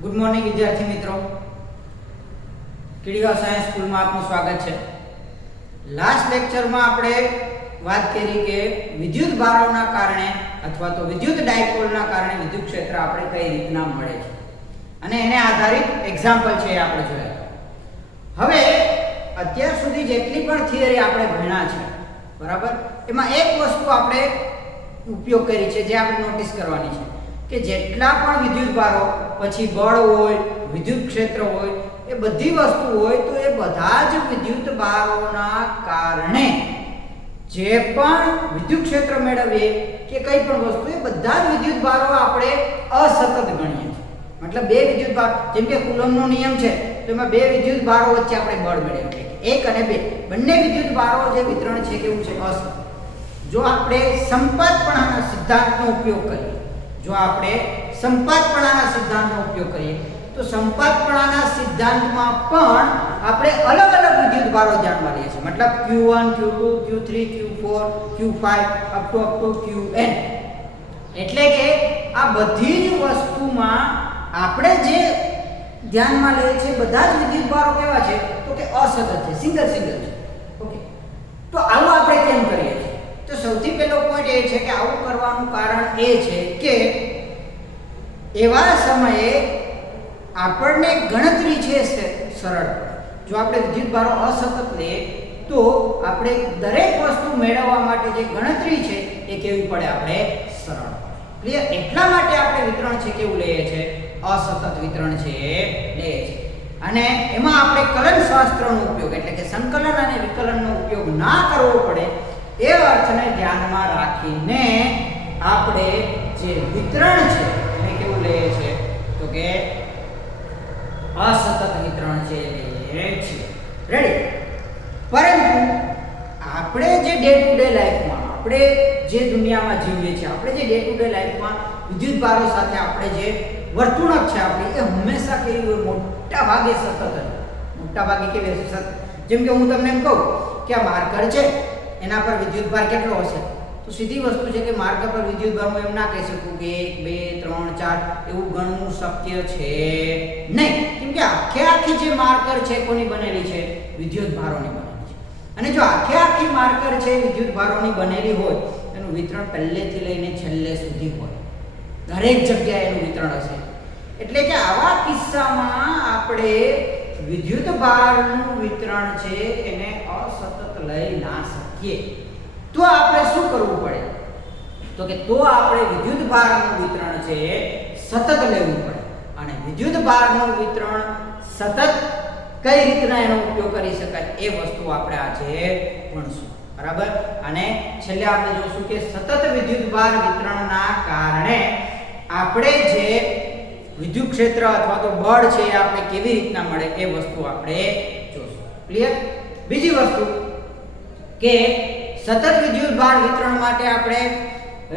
Good morning વિદ્યાર્થી મિત્રો, કિડીવા science સ્કૂલમાં આપનું સ્વાગત છે। લાસ્ટ લેક્ચરમાં આપણે વાત કરી કે વિદ્યુત ભારોના કારણે અથવા તો વિદ્યુત ડાયપોલના કારણે વિદ્યુત ક્ષેત્ર આપણે કઈ રીતના મળે છે અને એને આધારિત એક્ઝામ્પલ છે એ આપણે જોયા। હવે અત્યાર સુધી જેટલી પણ થિયરી આપણે ભણ્યા છે બરાબર, એમાં એક વસ્તુ આપણે ઉપયોગ કરી છે જે આપણે નોટિસ કરવાની છે કે જેટલા પણ વિદ્યુત ભારો પછી બળ હોય વિદ્યુત ક્ષેત્ર હોય એ બધી વસ્તુ હોય તો એ બધા જ વિદ્યુત ભારોના કારણે જે પણ વિદ્યુત ક્ષેત્ર મેળવીએ કે કઈ પણ વસ્તુ એ બધા જ વિદ્યુત ભારો આપણે અસતત ગણીએ છીએ। મતલબ બે વિદ્યુત ભાર, જેમ કે કુલમ્બનો નિયમ છે તો એમાં બે વિદ્યુત ભારો વચ્ચે આપણે બળ મેળવીએ, એક અને બે બંને વિદ્યુત ભારો જે વિતરણ છે કેવું છે અસતત। જો આપણે સંપાતપણાના સિદ્ધાંતનો ઉપયોગ કરીએ સિદ્ધાંતનો ઉપયોગ કરીએ તો સંપાતપણાના સિદ્ધાંતમાં પણ આપણે અલગ અલગ વિદ્યુત ભારો ધ્યાનમાં લઈએ છીએ। મતલબ Q1 Q2 Q3 Q4 Q5 up to Qn, એટલે કે આ બધી જ વસ્તુમાં આપણે જે ધ્યાનમાં લઈએ છીએ બધા જ વિદ્યુત ભારો કેવા છે તો કે અસતત છે, સિંગલ છે। ઓકે, તો આવું આપણે કેમ કરીએ છીએ? તો સૌથી પહેલો પોઈન્ટ એ છે કે આવું કરવાનું કારણ એ છે કે એવા સમયે આપણને ગણતરી છે સરળ પડે। જો આપણે વિદ્યુત ભારો અસતત લઈએ તો આપણે દરેક વસ્તુ મેળવવા માટે જે ગણતરી છે એ કેવી પડે, આપણે સરળ ક્લિયર। એટલા માટે આપણે વિતરણ છે કેવું લઈએ છે, અસતત વિતરણ છે લઈએ છે। અને એમાં આપણે કલન શાસ્ત્રનો ઉપયોગ એટલે કે સંકલન અને વિકલનનો ઉપયોગ ના કરવો પડે એ અર્થને ધ્યાનમાં રાખીને આપણે જે વિતરણ છે એને કેવું લઈએ છે તો કે અસતત વિતરણ છે લઈએ છીએ। રેડી? પરંતુ આપણે જે ડે ટુ ડે લાઈફમાં આપણે જે દુનિયામાં જીવીએ છીએ, આપણે જે ડે ટુ ડે લાઈફમાં વિદ્યુત ભારો સાથે આપણે જે વર્તણૂક છે આપણી એ હંમેશા કેવી હોય, મોટા ભાગે સતત જ। મોટા ભાગે કેવી હશે? સતત। જેમ કે હું તમને એમ કહું કે આ માર્કર છે એના પર વિદ્યુત ભાર કેટલો હશે, તો સીધી વસ્તુ છે કે માર્કર પર વિદ્યુત ભાર હું એમ ના કહી શકું કે 1 2 3 4 એવું ગણવું શક્ય છે નહીં, કેમ કે આખી જે માર્કર છે કોની બનેલી છે, વિદ્યુત ભારોની બનેલી છે। અને જો આખી માર્કર છે વિદ્યુત ભારોની બનેલી હોય એનું વિતરણ પહેલેથી લઈને છેલ્લે સુધી હોય, દરેક જગ્યાએ એનું વિતરણ હશે। એટલે કે આવા કિસ્સામાં આપણે વિદ્યુત ભારનું વિતરણ છે એને અસતત લઈ ના શકીએ। તો આપણે શું કરવું પડે તો કે આપણે વિદ્યુત ભારનું વિતરણ છે સતત લેવું પડે। અને વિદ્યુત ભારનું વિતરણ સતત કઈ રીતના એનો ઉપયોગ કરી શકાય એ વસ્તુ આપણે આજે ભણશું, બરાબર। અને છેલ્લે આપણે જોશું કે સતત વિદ્યુત ભાર વિતરણના કારણે આપણે જે વિદ્યુત ક્ષેત્ર અથવા તો બળ છે એ આપણે કેવી રીતના મળે એ વસ્તુ આપણે જોશું, ક્લિયર। બીજી વસ્તુ કે સતત વિદ્યુત ભાર વિતરણ માટે આપણે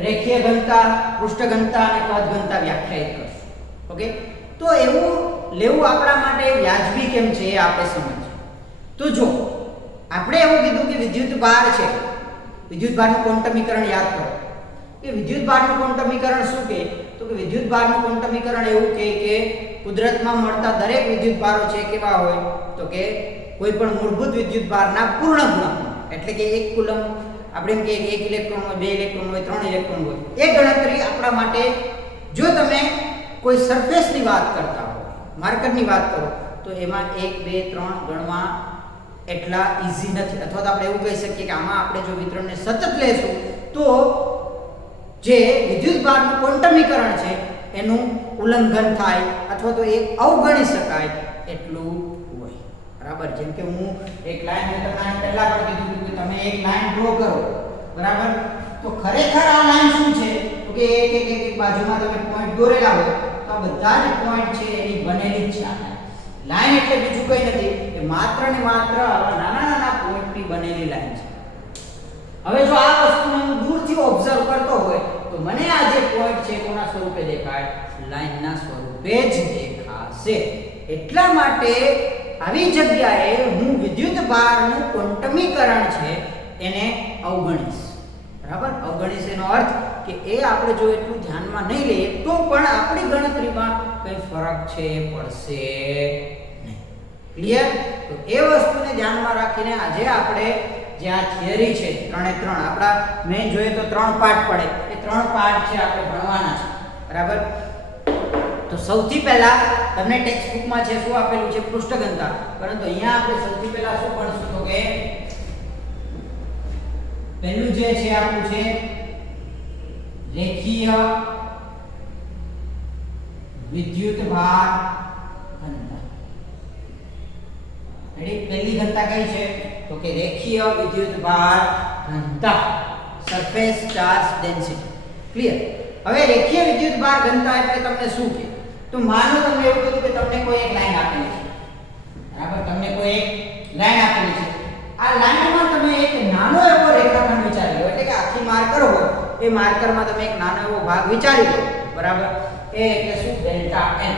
રેખીય ઘનતા, પૃષ્ઠ ઘનતા અને પદ ઘનતા વ્યાખ્યાયિત કરશું। ઓકે, તો એવું લેવું આપણા માટે વ્યાજબી કેમ છે એ આપણે સમજીએ। તો જો આપણે એવું કીધું કે વિદ્યુત ભાર છે, વિદ્યુત ભારનું ક્વોન્ટમીકરણ યાદ કરો કે વિદ્યુત ભારનું ક્વોન્ટમીકરણ શું કહે તો કે વિદ્યુત ભારનું ક્વોન્ટમીકરણ એવું કહે કે કુદરતમાં મળતા દરેક વિદ્યુત ભારો છે કેવા હોય તો કે કોઈ પણ મૂળભૂત વિદ્યુત ભારના પૂર્ણ ગુણક, એટલે કે એક કુલમ આપણે એમ કે 1 ઇલેક્ટ્રોન હોય, 2 ઇલેક્ટ્રોન હોય, 3 ઇલેક્ટ્રોન હોય, એ ગણતરી આપણા માટે જો તમે કોઈ સરફેસની વાત કરતા હો, માર્કરની વાત કરો તો એમાં 1 2 3 ગણવા એટલા ઈઝી નથી। અથવા તો આપણે એવું કહી શકીએ કે આમાં આપણે જો વિતરણને સતત લેશું તો જે વિદ્યુત ભારનું ક્વોન્ટમીકરણ છે એનું ઉલ્લંઘન થાય અથવા તો એ અવગણી શકાય એટલું હોય, બરાબર। જેમ કે હું એક લાઈન મેં તમને પહેલા પણ કીધું કે તમે એક લાઈન ડ્રો કરો, બરાબર, તો ખરેખર આ લાઈન શું છે તો કે એક બાજુમાં તમે પોઈન્ટ દોરેલા હોય તો આ બધા જ પોઈન્ટ છે એની બનેલી જ છે આ લાઈન। એટલે બીજું કંઈ નથી કે માત્ર ને માત્ર નાના પોઈન્ટની બનેલી લાઈન છે। હવે જો આ વસ્તુને હું દૂરથી ઓબ્ઝર્વ કરતો હોય તો મને આ જે પોઈન્ટ છે કોના સ્વરૂપે દેખાય, લાઈનના સ્વરૂપે જ દેખાશે। એટલા માટે આવી જગ્યાએ હું વિદ્યુત ભારનું ક્વોન્ટમીકરણ છે એને અવગણીશ, બરાબર। અવગણીશ એનો અર્થ કે એ આપણે જો એટલું ધ્યાનમાં નહીં લઈએ તો પણ આપણી ગણતરીમાં કંઈ ફરક છે એ પડશે નહીં. ક્લિયર? તો એ વસ્તુને ધ્યાનમાં રાખીને આજે આપણે જે આ થિયરી છે 3 આપણા મેઈન જોઈએ તો 3 પાર્ટ પડે. એ 3 પાર્ટ છે આપણે ભણવાના છે. બરાબર? તો સૌથી પહેલા તમને ટેક્સ્ટ બુકમાં છે શું આપેલું છે? પૃષ્ઠ ઘનતા. પરંતુ અહીંયા આપણે સૌથી પહેલા શું ભણશું તો કે પહેલું જે છે આપણું છે રેખીય વિદ્યુતભાર ઘનતા. રેડી? પહેલી ઘનતા કઈ છે તો કે રેખીય વિદ્યુતભાર ઘનતા, સરફેસ ચાર્જ ડેન્સિટી. ક્લિયર? હવે રેખીય વિદ્યુતભાર ઘનતા એટલે તમને શું કે? તો માનો તમને એવું કીધું કે તમને કોઈ એક લાઈન આપેલી છે. બરાબર? તમને કોઈ એક લાઈન આપેલી છે. આ લાઈનમાં તમે એક નાનો એવો રેખાખંડ વિચારી લો, એટલે કે આખી માર્કર હોય એ માર્કરમાં તમે એક નાનો એવો ભાગ વિચારી લો. બરાબર? એ એટલે શું? Delta N.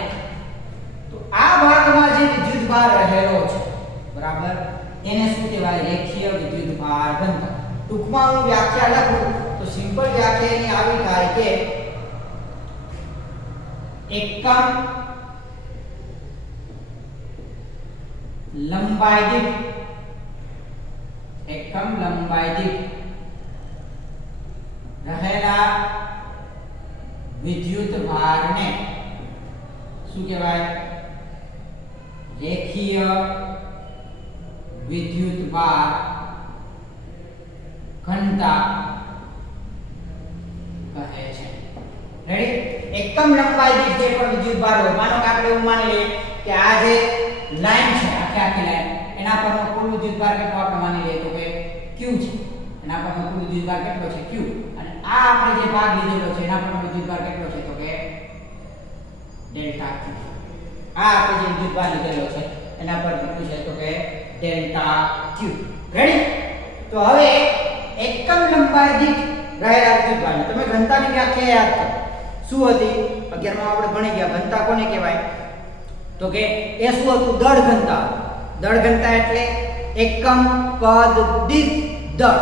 તો આ ભાગમાં જે વિદ્યુતભાર રહેલો છે, બરાબર, એને શું કહેવાય? રેખીય વિદ્યુતભાર ઘનતા. ટૂંકમાં હું વ્યાખ્યા લખું તો સિમ્પલ વ્યાખ્યા એની આવી થાય કે એકમ લંબાઈ દીઠ રહેલા વિદ્યુતભારને શું કહેવાય? રેખીય વિદ્યુતભાર ઘનતા કહે છે. રેડી? એકમ લંબાઈ દીઠ જે પણ વિદ્યુતભાર હોય, માનો કે આપણે એવું માની લઈએ કે આ જે લાઈન છે, આખી લાઈન, એના પરનો કુલ વિદ્યુતભાર કેટલો આપણે માની લઈએ તો કે q છે. એના પરનો કુલ વિદ્યુતભાર કેટલો છે? q. અને આ આપણે જે ભાગ લીધેલો છે એના પરનો વિદ્યુતભાર કેટલો છે તો કે ડેલ્ટા q. આ આપણે જે વિદ્યુતભાર લીધેલો છે એના પર કેટલું છે તો કે ડેલ્ટા q. રેડી? તો હવે એકમ લંબાઈ દીઠ રહેલા વિદ્યુતભારની તમે ઘનતાની વ્યાખ્યા યાદ કરો. શું હતી? 11માં આપણે ભણી ગયા. ઘનતા કોને કહેવાય? તો કે એ શું હતું? દળ ઘનતા. દળ ઘનતા એટલે એકમ કદ દીઠ દળ.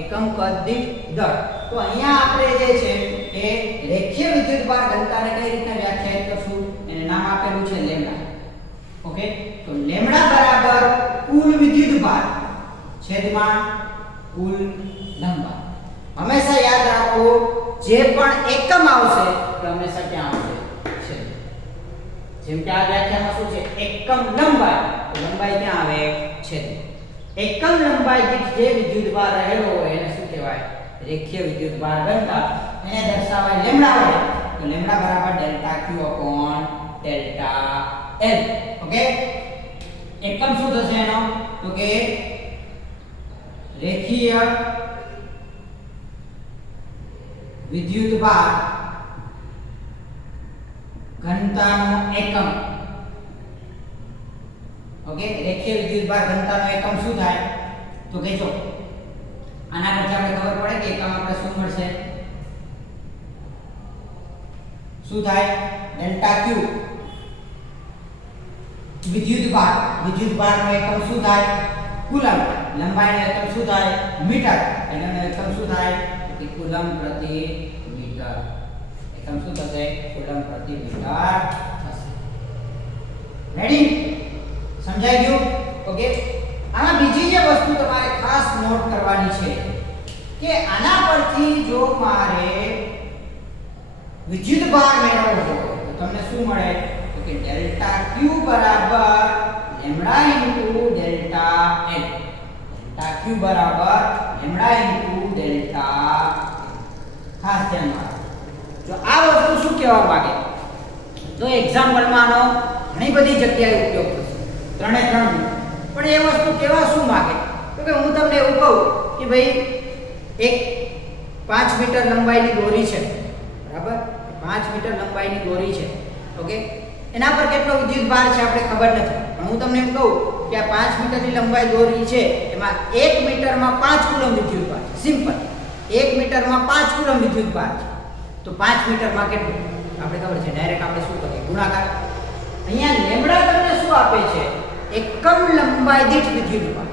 એકમ કદ દીઠ દળ. તો અહીંયા આપણે જે છે એ રેખીય વિદ્યુતભાર ઘનતાને કઈ રીતના વ્યાખ્યાયિત કરશું? એને નામ આપેલું છે લેમ્ડા. ઓકે? તો લેમ્ડા બરાબર કુલ વિદ્યુતભાર છેદમાં કુલ લંબાઈ. હંમેશા યાદ રાખો, જે પણ એકમ આવશે તો હંમેશા ક્યાં આવશે? છેદ. જેમ કે આ વ્યાખ્યામાં શું છે? એકમ લંબાઈ. તો લંબાઈ ક્યાં આવે? છેદ. એકમ લંબાઈ દીઠ જે વિદ્યુતભાર રહેલો હોય એને શું કહેવાય? રેખીય વિદ્યુતભાર ઘનતા. એને દર્શાવાય લેમ્ડા વડે. તો લેમ્ડા બરાબર delta q upon delta l. Okay? એકમ શું થશે એનો? તો કે રેખીય વિદ્યુતભાર ઘનતાનો એકમ. ઓકે? રેખીય વિદ્યુતભાર ઘનતાનો એકમ શું થાય તો કે જો આના પરથી આપણે ખબર પડે કે એકમ આપણે શું મળશે? શું થાય? Delta q. વિદ્યુતભારનો એકમ શું થાય? કુલમ. લંબાઈનો એકમ શું થાય? મીટર. એનો એકમ શું થાય? કે કુલમ પ્રતિ મીટર. એકમ શું થશે? કુલમ પ્રતિ મીટર થશે. રેડી? સમજાઈ ગયું? ઓકે? આમાં બીજી જે વસ્તુ તમારે ખાસ નોટ કરવાની છે કે આના પરથી જો મારે વિદ્યુતભાર મેળવવો હોય તો તમને શું મળે? તો કે ડેલ્ટા q બરાબર lambda into delta l. Delta q બરાબર લેમ્ડા ઇન્ટુ ડેલ્ટા. ખાસ ધ્યાનમાં રાખો. જો આ વસ્તુ શું કહેવા માંગે તો એક્ઝામ્પલમાં આનો ઘણી બધી જગ્યાએ ઉપયોગ થશે. 3 પણ એ વસ્તુ કેવા શું માંગે તો કે હું તમને એવું કહું કે ભાઈ એક 5 મીટર લંબાઈની દોરી છે. બરાબર? 5 મીટર લંબાઈની દોરી છે. ઓકે? એના પર કેટલો વિદ્યુતભાર છે આપણે ખબર નથી, પણ હું તમને એમ કહું કે આ 5 મીટરની લંબાઈ દોરી છે એમાં 1 મીટરમાં 5 કુલમ વિદ્યુતભાર છે. સિમ્પલ. 1 મીટરમાં 5 કુલમ વિદ્યુતભાર છે. તો 5 મીટરમાં કેટલું આપણે ખબર છે? ડાયરેક્ટ આપણે શું કરીએ? ગુણાકાર. અહીંયા લેમ્ડા તમને શું આપે છે? એકમ લંબાઈ દીઠ વિદ્યુતભાર.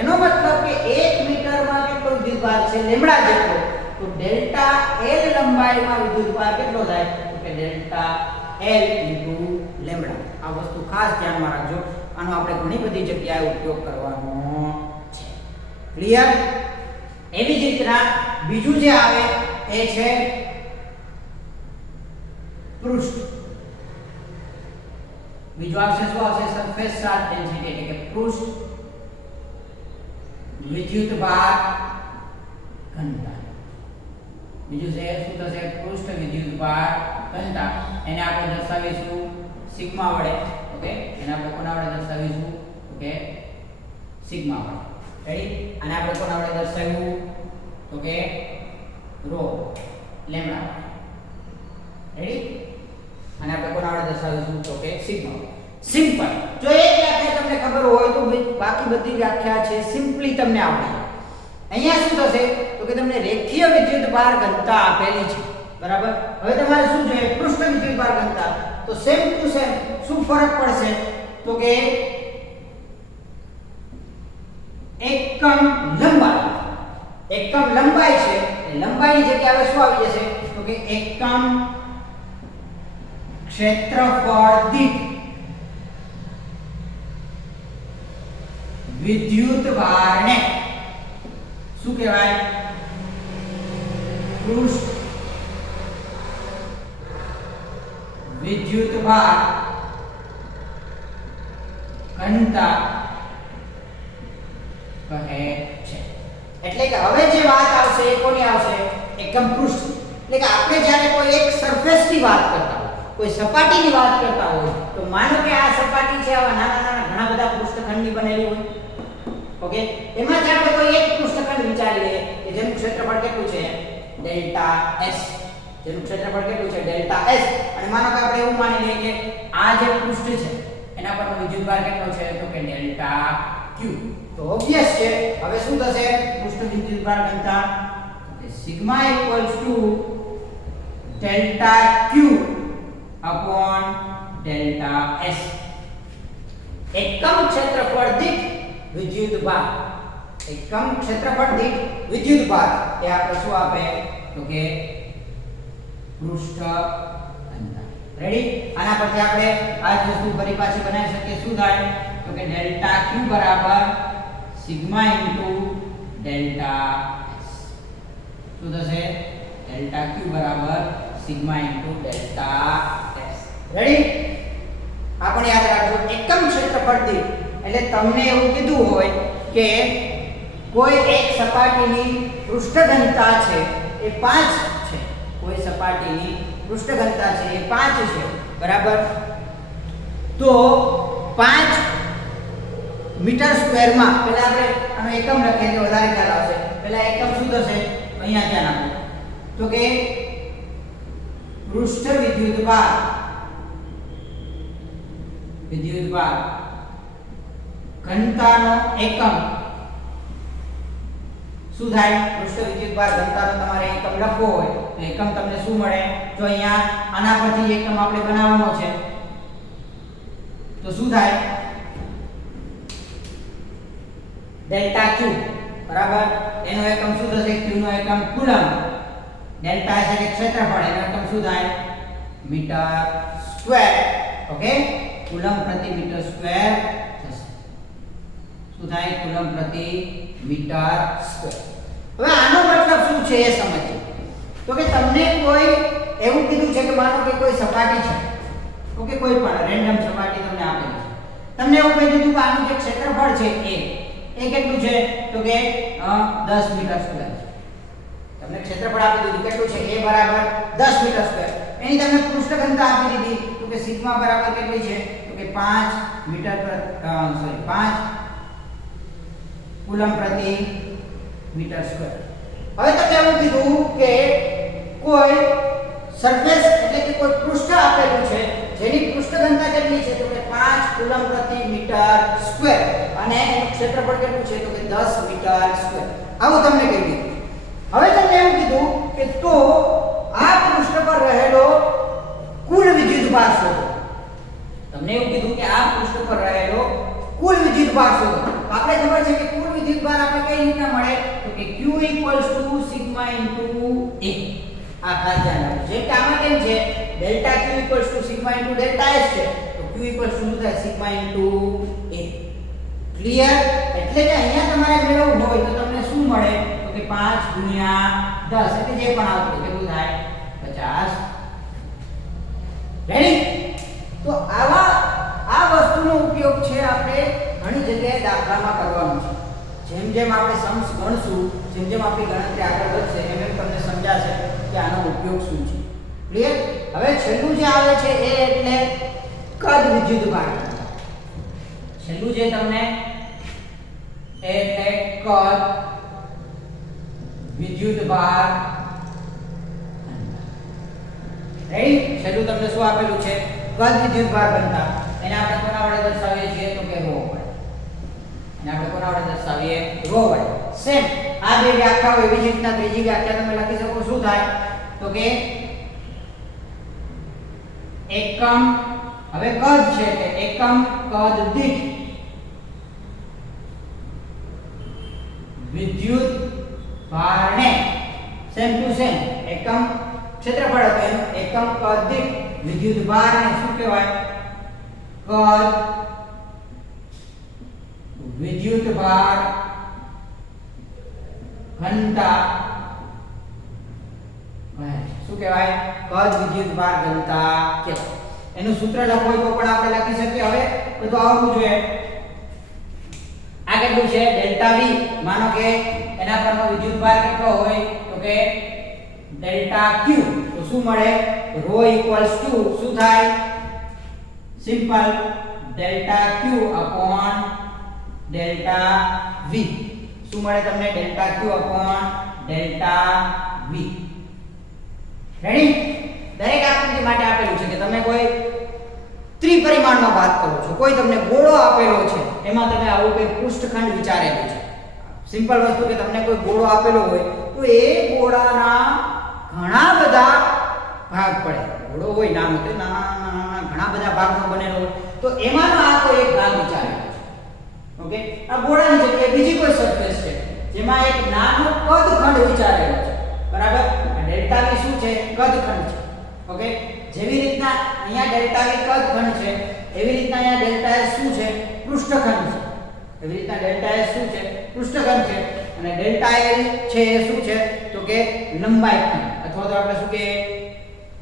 એનો મતલબ કે 1 મીટરમાં કેટલો વિદ્યુતભાર છે? લેમ્ડા જેટલો. તો ડેલ્ટા l લંબાઈમાં વિદ્યુતભાર કેટલો થાય? તો કે ડેલ્ટા L into લેમ્બડા. આ વસ્તુ ખાસ ધ્યાનમાં રાખજો. આનો આપણે ઘણી બધી જગ્યાએ ઉપયોગ કરવાનો છે. ક્લિયર? એવી જ રીતના બીજું જે આવે એ છે પૃષ્ઠ. બીજું આવશે શું આવશે? સરફેસ ચાર્જ ડેન્સિટી એટલે કે પૃષ્ઠ વિદ્યુતભાર ઘનતા. બીજું છે શું થશે? પૃષ્ઠ વિદ્યુતભાર ઘનતા. એને આપણે દર્શાવીશું સિગ્મા વડે. ઓકે, એને આપણે કોના વડે દર્શાવીશું? ઓકે, સિગ્મા વડે. રેડી? અને આપણે કોના વડે દર્શાવ્યું? તો કે રો લેમ્બડા. રેડી? અને આપણે કોના વડે દર્શાવીશું? તો કે સિગ્મા. સિમ્પલ. જો એક વ્યાખ્યા તમને ખબર હોય તો બાકી બધી વ્યાખ્યા છે સિમ્પલી તમને આવડી જાય. અહીંયા શું થશે? તો કે તમને રેખીય વિદ્યુતભાર ઘનતા આપેલી છે. બરાબર? હવે તમારે શું જોઈએ? પૃષ્ઠ વિદ્યુતભાર ઘનતા. તો સેમ ટુ સેમ શું ફરક પડશે? તો કે એકમ લંબાઈ. એકમ લંબાઈ છે, લંબાઈની જગ્યાએ હવે શું આવી જશે? તો કે એકમ ક્ષેત્રફળ દીઠ વિદ્યુતભારને શું કહેવાય? પૃષ્ઠ વિદ્યુતભાર ઘનતા કહે છે. એટલે કે હવે જે વાત આવશે એ કોની આવશે? એકમ પૃષ્ઠ. એટલે કે આપણે જ્યારે કોઈ એક સરફેસની વાત કરતા હોય, કોઈ સપાટીની વાત કરતા હોય, તો માનો કે આ સપાટી છે, આવા નાના નાના ઘણા બધા પૃષ્ઠખંડની બનેલી હોય. ઓકે, એમાંથી આપણે કોઈ એક પૃષ્ઠખંડ વિચારી લઈએ કે જેનું ક્ષેત્રફળ કેટલું છે? Delta S. જેનું ક્ષેત્રફળ કેટલું છે? Delta S. અને માનો કે આપણે એવું માની લઈએ કે આ જે પૃષ્ઠ છે એના પરનો વિદ્યુતભાર કેટલો છે? તો કે ડેલ્ટા Q. તો ઓબવિયસ છે. હવે શું થશે? પૃષ્ઠ વિદ્યુતભાર ઘનતા કે sigma equals to delta Q upon delta S. એકમ ક્ષેત્રફળ દીઠ વિદ્યુતભાર. એકમ ક્ષેત્રફળ દીઠ વિદ્યુતભાર એ આપણે શું આપે? તો કે પૃષ્ઠ ઘનતા. રેડી? આના પરથી આપણે આ જ વસ્તુ ફરી પાછી બનાવી શકીએ. શું થાય? તો કે ડેલ્ટા Q બરાબર સિગ્મા ઇન્ટુ ડેલ્ટા S. શું થશે? ડેલ્ટા Q બરાબર sigma into delta S. Ready? આ પણ યાદ રાખજો. એકમ ક્ષેત્રફળ દીઠ એટલે તમને એવું કીધું હોય કે કોઈ એક સપાટીની પૃષ્ઠ ઘનતા છે એ 5 છે. કોઈ સપાટીની પૃષ્ઠ ઘનતા છે એ 5 છે. બરાબર? તો 5 મીટર સ્ક્વેરમાં પહેલા આપણે આનો એકમ લખીએ તો વધારે ખ્યાલ આવશે. પહેલા એકમ શું થશે? અહીંયા ધ્યાન આપો. તો કે પૃષ્ઠ વિદ્યુતભાર ઘનતાનો એકમ શું થાય? પૃષ્ઠ વિદ્યુતભાર ઘનતાનો તમારે એકમ લખવો હોય તો એકમ તમને શું મળે? જો અહીંયા આના પરથી એકમ આપણે બનાવવાનો છે તો શું થાય? Delta Q. બરાબર? એનો એકમ શું થશે? Q નો એકમ કુલમ. ડેલ્ટા S એટલે ક્ષેત્રફળ, એનો એકમ શું થાય? Metre square. ઓકે, કુલમ પ્રતિ મીટર સ્ક્વેર થશે. શું થાય? કુલમ પ્રતિ મીટર સ્ક્વેર. હવે આનો મતલબ શું છે એ સમજીએ. તો કે તમને કોઈ એવું કીધું છે કે માનો કે કોઈ સપાટી છે. ઓકે, કોઈ પણ રેન્ડમ સપાટી તમને આપેલી છે. તમને એવું કહી દીધું કે આનું જે ક્ષેત્રફળ છે એ કેટલું છે? તો કે 10 મીટર સ્ક્વેર છે. તમને ક્ષેત્રફળ આપી દીધું કેટલું છે? a બરાબર 10 મીટર સ્ક્વેર. એની તમને પૃષ્ઠ ઘનતા આપી દીધી તો કે સિગ્મા બરાબર કેટલી છે? તો કે 5 મીટર પર 5 કુલમ પ્રતિ મીટર સ્ક્વેર. હવે તમને એવું કીધું કે કોઈ સરફેસ એટલે કે કોઈ પૃષ્ઠ આપેલું છે જેની પૃષ્ઠ ઘનતા કેટલી છે? તો કે 5 કુલમ પ્રતિ મીટર સ્ક્વેર અને એનું ક્ષેત્રફળ કેટલું છે? તો કે 10 મીટર સ્ક્વેર. આવું તમને કહી દીધું. હવે તમને એવું કીધું કે તો આ પૃષ્ઠ પર રહેલો કુલ વિદ્યુતભાર શોધો. તમને એવું કીધું કે આ પૃષ્ઠ પર રહેલો કુલ વિદ્યુતભાર શોધો. તો આપણે ખબર છે કે કુલ વિદ્યુતભાર આપણે કઈ રીતના મળે? તો કે Q = સિગ્મા * A. આ ખાસ ધ્યાન રાખજો. જેમ કે આમાં કેમ છે delta Q sigma into delta S છે તો Q શું થાય સિગ્મા ઇન્ટુ A. ક્લિયર? એટલે કે અહીંયા તમારે મેળવવું હોય તો તમને શું મળે તો કે 5 ગુણ્યા 10 એટલે જે પણ આવતું કેટલું થાય 50. રેડી? તો આ વસ્તુનો ઉપયોગ છે આપણે ઘણી જગ્યાએ દાખલામાં કરવાનો છે. જેમ જેમ આપણે સમ્સ ગણશું જેમ જેમ આપણી ગણતરી આગળ વધશે એમ એમ તમને સમજાશે કે આનો ઉપયોગ શું છે. ક્લિયર? હવે છેલ્લું જે આવે છે એ એટલે કદ વિદ્યુતભાર. છેલ્લું જે તમને એટલે કદ વિદ્યુતભાર. રેડી? છેલ્લું તમને શું આપેલું છે કદ વિદ્યુતભાર ઘનતા. એને આપણે કોના વડે દર્શાવીએ છીએ તો કે rho વડે. એને આપણે કોના વડે દર્શાવીએ rho વડે. સેમ આ બે વ્યાખ્યાઓ એવી જ રીતના ત્રીજી વ્યાખ્યા તમે લખી શકો શું થાય તો કે એકમ હવે કદ છે કે એકમ કદ દીઠ વિદ્યુત ભારને સેમ ટુ સેમ એકમ ક્ષેત્રફળ હતું એનું એકમ કદ દીઠ વિદ્યુત ભારને શું કહેવાય કદ વિદ્યુત ભાર ઘનતા. શું કહેવાય કદ વિદ્યુત ભાર ઘનતા કહેવાય. એનું સૂત્ર લખવું હોય તો પણ આપણે લખી શકીએ. હવે બધું આવડવું જોઈએ. આ કેટલું છે ડેલ્ટા V. માનો કે એના પરનો વિદ્યુત ભાર કેટલો હોય તો કે ડેલ્ટા Q. તો શું મળે rho શું થાય simple delta Q upon delta V. શું મળે તમને delta Q upon delta V. Ready? દરેક આકૃતિ માટે આપેલું છે કે તમે કોઈ ત્રિપરિમાણમાં વાત કરો છો, કોઈ તમને ગોળો આપેલો છે એમાં તમે આવું કોઈ પૃષ્ઠખંડ વિચારેલું છે. સિમ્પલ વસ્તુ કે તમને કોઈ ગોળો આપેલો હોય તો એ ગોળાના ઘણા બધા ભાગ પડે. ગોળો હોય નાનો તો નાના ઘણા બધા ભાગનો બનેલો હોય તો એમાંનો આ કોઈ એક ભાગ વિચારેલો છે. ઓકે? આ ગોળાની જગ્યાએ બીજી કોઈ સરફેસ છે જેમાં એક નાનો કદખંડ વિચારેલો છે. બરાબર? આ ડેલ્ટા V શું છે કદખંડ છે. ઓકે? જેવી રીતના અહીંયા ડેલ્ટા V કદખંડ છે એવી રીતના અહીંયા ડેલ્ટા S શું છે પૃષ્ઠખંડ છે. એવી રીતના ડેલ્ટા S શું છે પૃષ્ઠખંડ છે અને ડેલ્ટા L છે એ શું છે તો કે લંબાઈ ખંડ અથવા તો આપણે શું કે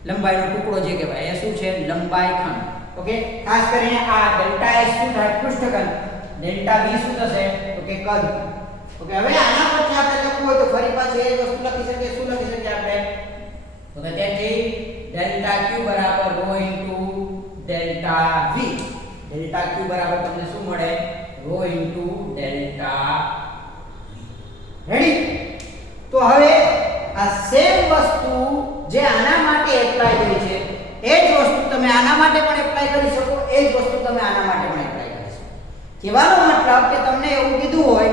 લંબાઈનો ટુકડો જે કહેવાય એ શું છે લંબાઈ ખંડ. ઓકે? ખાસ કરીને આ ડેલ્ટા S શું થાય પૃષ્ઠખંડ, ડેલ્ટા V શું થશે તો કે કદ. ઓકે? હવે આના પરથી આપણે લખવું હોય તો ફરી પાછું એ વસ્તુ લખી શકીએ. શું લખી શકીએ આપણે તો કે તેથી ડેલ્ટા Q બરાબર rho into delta V. Delta Q બરાબર તમને શું મળે rho into delta V. Ready? તો હવે આ સેમ વસ્તુ જે આના માટે એપ્લાય થઈ છે એ જ વસ્તુ તમે આના માટે પણ એપ્લાય કરી શકો, એ જ વસ્તુ તમે આના માટે પણ એપ્લાય કરી શકો. કહેવાનો મતલબ કે તમને એવું કીધું હોય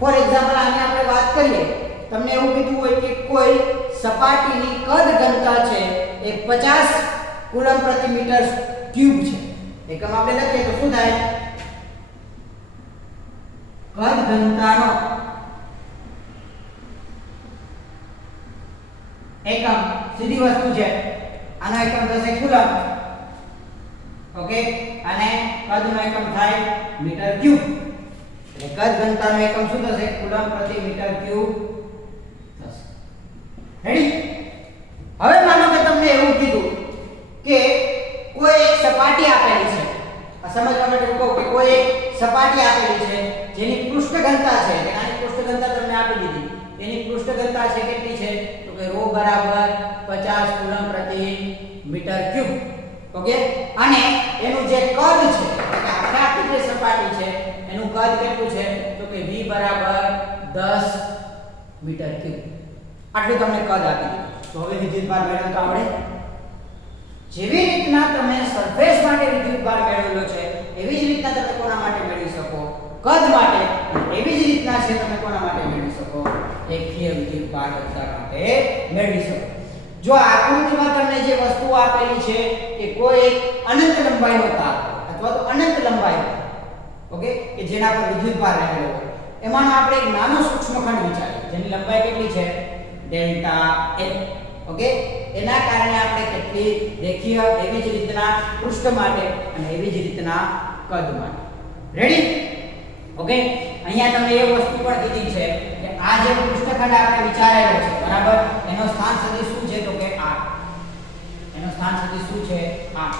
ફોર એક્ઝામ્પલ આની આપણે વાત કરીએ તમને એવું કીધું હોય કે કોઈ સપાટીની કદ ઘનતા છે એ 50 કુલમ પ્રતિ મીટર ક્યુબ છે. એકમ આપણે લખીએ તો શું થાય કદ ઘનતાનો એકમ સીધી વસ્તુ છે આનો એકમ થશે કુલમ. ઓકે? અને કદનો એકમ થાય મીટર ક્યુબ. એટલે કદ ઘનતાનો એકમ શું થશે કુલમ પ્રતિ મીટર ક્યુબ થશે. રેડી? હવે માનો કે તમને એવું કીધું કે કોઈ એક સપાટી આપેલી છે. આ સમજવા માટે કહું કે કોઈ એક સપાટી આપેલી છે જેની પૃષ્ઠ ઘનતા છે કે આની પૃષ્ઠ ઘનતા તમને આપી દીધી. એની પૃષ્ઠ ઘનતા છે કેટલી છે તો કે rho બરાબર 50 કુલમ પ્રતિ મીટર ક્યુબ. ઓકે? અને એનું જે કદ છે એટલે આખી જે સપાટી છે એનું કદ કેટલું છે તો કે V બરાબર 10 મીટર ક્યુબ. આટલું તમને કદ આપી દીધું. તો હવે વિદ્યુતભાર મેળવતા આવડે? જેવી રીતના તમે સરફેસ માટે વિદ્યુતભાર મેળવેલો છે એવી જ રીતના તમે કોના માટે મેળવી શકો કદ માટે. એવી જ રીતના છે તમે કોના માટે મેળવી શકો રેખીય વિદ્યુતભાર ઘનતા માટે મેળવી શકો. જો આકૃતિમાં તમને જે વસ્તુ આપેલી છે કે કોઈ એક અનંત લંબાઈનો તાર અથવા તો અનંત લંબાઈ, ઓકે, કે જેના પર વિદ્યુતભાર રહેલો હોય એમાંનો આપણે એક નાનો સૂક્ષ્મખંડ વિચારીએ જેની લંબાઈ કેટલી છે ડેલ્ટા L. ઓકે, એના કારણે આપણે કેટલી રેખીય, એવી જ રીતના પૃષ્ઠ માટે અને એવી જ રીતના કદ માટે. રેડી? ઓકે, અહીંયા તમને એ વસ્તુ પણ કીધી છે કે આ જે પૃષ્ઠખંડ આપણે વિચારેલો છે, બરાબર, એનો સ્થાન સદિશ શું છે? તો કે 8. એનો સ્થાન સદિશ શું છે? 8.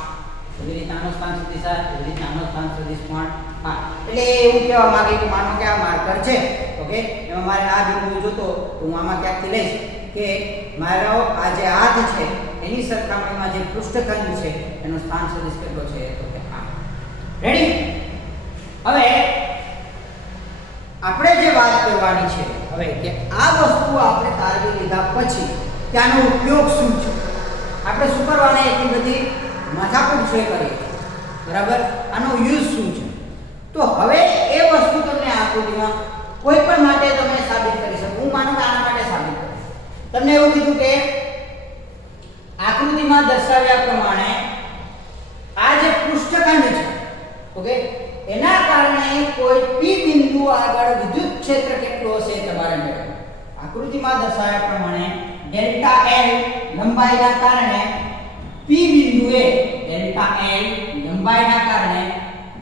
એવી રીતના આનો સ્થાન સદિશ 8, એવી રીતના આનો સ્થાન સદિશ પણ 8. એટલે એવું કહેવા માંગે કે માનો કે આ માર્કર છે, ઓકે, એમાં મારે આ બિંદુ જોતો તો હું આમાં ક્યાંકથી લઈશ કે મારો આ જે હાથ છે એની સરખામણીમાં જે પૃષ્ઠખંડ છે એનો સ્થાન સદિશ કેટલો છે? તો કે 8. રેડી? હવે આપણે જે વાત કરવાની છે હવે કે આ વસ્તુ આપણે તારવી લીધા પછી ત્યાંનો ઉપયોગ શું છે? આપણે શું કરવાના? એટલી બધી માથાકૂટ છે કરીએ, બરાબર, આનો યુઝ શું છે? તો હવે એ વસ્તુ તમને આકૃતિમાં કોઈ પણ માટે તમે સાબિત કરી શકો. હું માનું કે આના માટે સાબિત કરીશ. તમને એવું કીધું કે આકૃતિમાં દર્શાવ્યા પ્રમાણે આ જે પૃષ્ઠખંડ છે, ઓકે, એના કારણે કોઈ P બિંદુ આગળ વિદ્યુત ક્ષેત્ર કેટલો હશે તમારે મેળવવું. આકૃતિમાં દર્શાવ્યા પ્રમાણે ડેલ્ટા L લંબાઈના કારણે P બિંદુએ લંબાઈના કારણે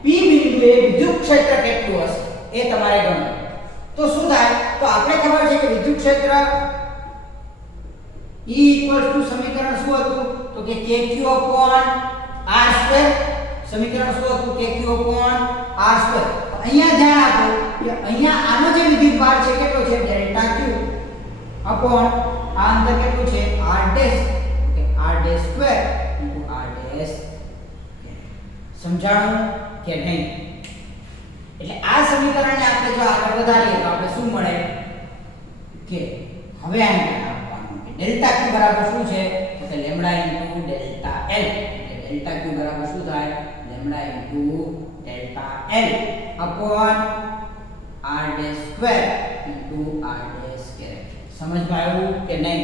P બિંદુએ વિદ્યુત ક્ષેત્ર કેટલું હશે એ તમારે ગણવું. તો શું થાય? તો આપણે ખબર છે કે વિદ્યુત ક્ષેત્ર E સમીકરણ શું હતું? તો કે kq/r². સમીકરણ શું હતું? kq/r². અહીંયા ધ્યાન આપો કે અહીંયા આનો જે વિદ્યુતભાર છે કેટલો છે? ડેલ્ટા q અપોન આ અંતર કેટલું છે? r ડેશ, કે r dash square into r dash. સમજાણું કે નહીં? એટલે આ સમીકરણને આપણે જો આગળ વધારીએ તો આપણે શું મળે કે હવે આને આપવાનું કે ડેલ્ટા q બરાબર શું છે? તો કે લેમ્ડા ઇન્ટુ ડેલ્ટા l. એટલે ડેલ્ટા q બરાબર શું થાય? Lambda into delta l upon r dash square into r dash square. સમજમાં આવ્યું કે નહીં?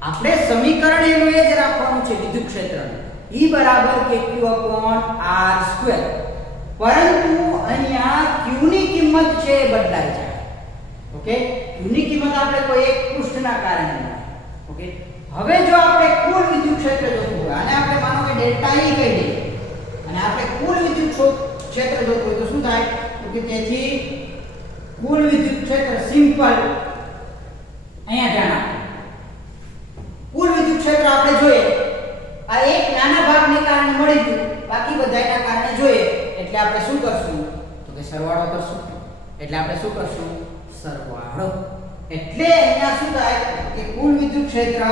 આપણે સમીકરણ એનું એ જ રાખવાનું છે વિદ્યુત ક્ષેત્રનું. E બરાબર kq અપોન r સ્ક્વેર. પરંતુ અહીંયા q ની કિંમત છે એ બદલાઈ જાય. ઓકે, q ની કિંમત આપણે કોઈ એક પૃષ્ઠના કારણે મળે. ઓકે, હવે જો આપણે કુલ વિદ્યુત ક્ષેત્ર જોતું હોય અને આપણે માનો કે ડેલ્ટા E કહી દઈએ અને આપણે કુલ વિદ્યુત ક્ષેત્ર જોતું હોય તો શું થાય? તો કે તેથી કુલ વિદ્યુત ક્ષેત્ર સિમ્પલ અહીંયા ધ્યાન આપો. કુલ વિદ્યુત ક્ષેત્ર આપણે જોઈએ આ એક નાના ભાગને કારણે મળી ગયું, બાકી બધાના કારણે જોઈએ એટલે આપણે શું કરશું? તો કે સરવાળો કરશું. એટલે આપણે શું કરશું? સરવાળો. એટલે અહીંયા શું થાય કે કુલ વિદ્યુત ક્ષેત્ર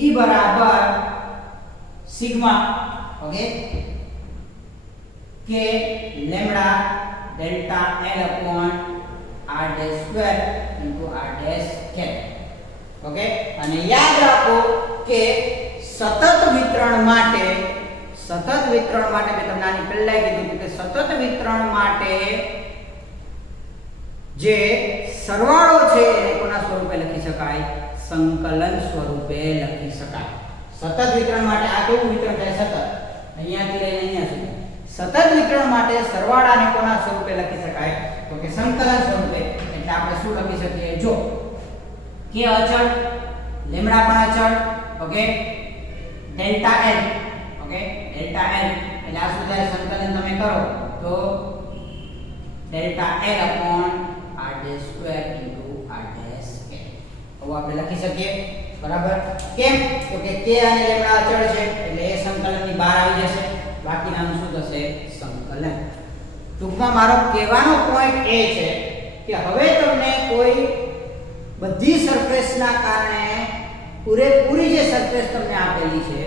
E બરાબર સિગ્મા, ઓકે, કે lambda delta L upon r dash square into r dash કે. ઓકે, અને યાદ રાખો કે સતત વિતરણ માટે મેં તમને આની પહેલા કીધું કે સતત વિતરણ માટે જે સરવાળો છે એને કોના સ્વરૂપે લખી શકાય? સંકલન સ્વરૂપે લખી શકાય. સતત વિતરણ માટે આ કેવું વિતરણ થાય? સતત, અહીંયાથી લઈને અહીંયા સુધી. સતત વિતરણ માટે સરવાળાને કોના સ્વરૂપે લખી શકાય? તો કે સંકલન સ્વરૂપે. એટલે આપણે શું લખી શકીએ? જો કે અચળ, લેમ્ડા પણ અચળ, okay, delta L, okay, delta L એટલે આ શું થાય? સંકલન તમે કરો તો delta L upon r dash square into r dash k. હવે આપણે લખી શકીએ, બરાબર. કેમ? તો કે k અને લેમ્ડા અચળ છે એટલે એ સંકલનની બહાર આવી જશે, બાકીનાનું શું થશે? સંકલન. ટૂંકમાં મારો કહેવાનો પોઈન્ટ એ છે કે હવે તમને કોઈ બધી સરફેસના કારણે પૂરેપૂરી જે સરફેસ તમને આપેલી છે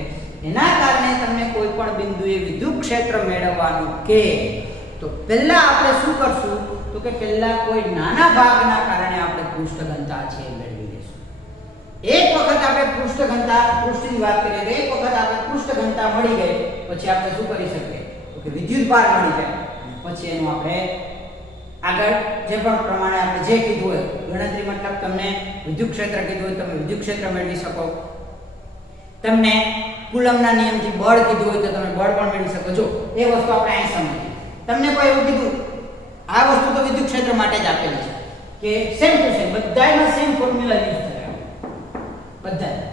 એના કારણે તમને કોઈ પણ બિંદુએ વિદ્યુત ક્ષેત્ર મેળવવાનું કે તો પહેલા આપણે શું કરશું? તો કે પહેલા કોઈ નાના ભાગના કારણે આપણે પૃષ્ઠ ઘનતા છે મેળવી લઈશું. એક વખત આપણે પૃષ્ઠની વાત કરીએ તો એક વખત આપણે પૃષ્ઠ ઘનતા મળી ગઈ પછી આપણે શું કરી શકીએ? તો કે વિદ્યુત ભાર મળી જાય અને પછી એનું આપણે આગળ જે પણ પ્રમાણે આપણે જે કીધું હોય ગણતરી, મતલબ તમને વિદ્યુત ક્ષેત્ર કીધું હોય તમે વિદ્યુત ક્ષેત્ર મેળવી શકો. તમને કુલમના નિયમથી બળ કીધું હોય તો તમે બળ પણ મેળવી શકો. જો એ વસ્તુ આપણે અહીં સમજીએ. તમને કોઈ એવું કીધું આ વસ્તુ તો વિદ્યુત ક્ષેત્ર માટે જ આપેલી છે કે સેમ ટુ સેમ બધાયમાં સેમ ફોર્મ્યુલા યુઝ થાય. બધામાં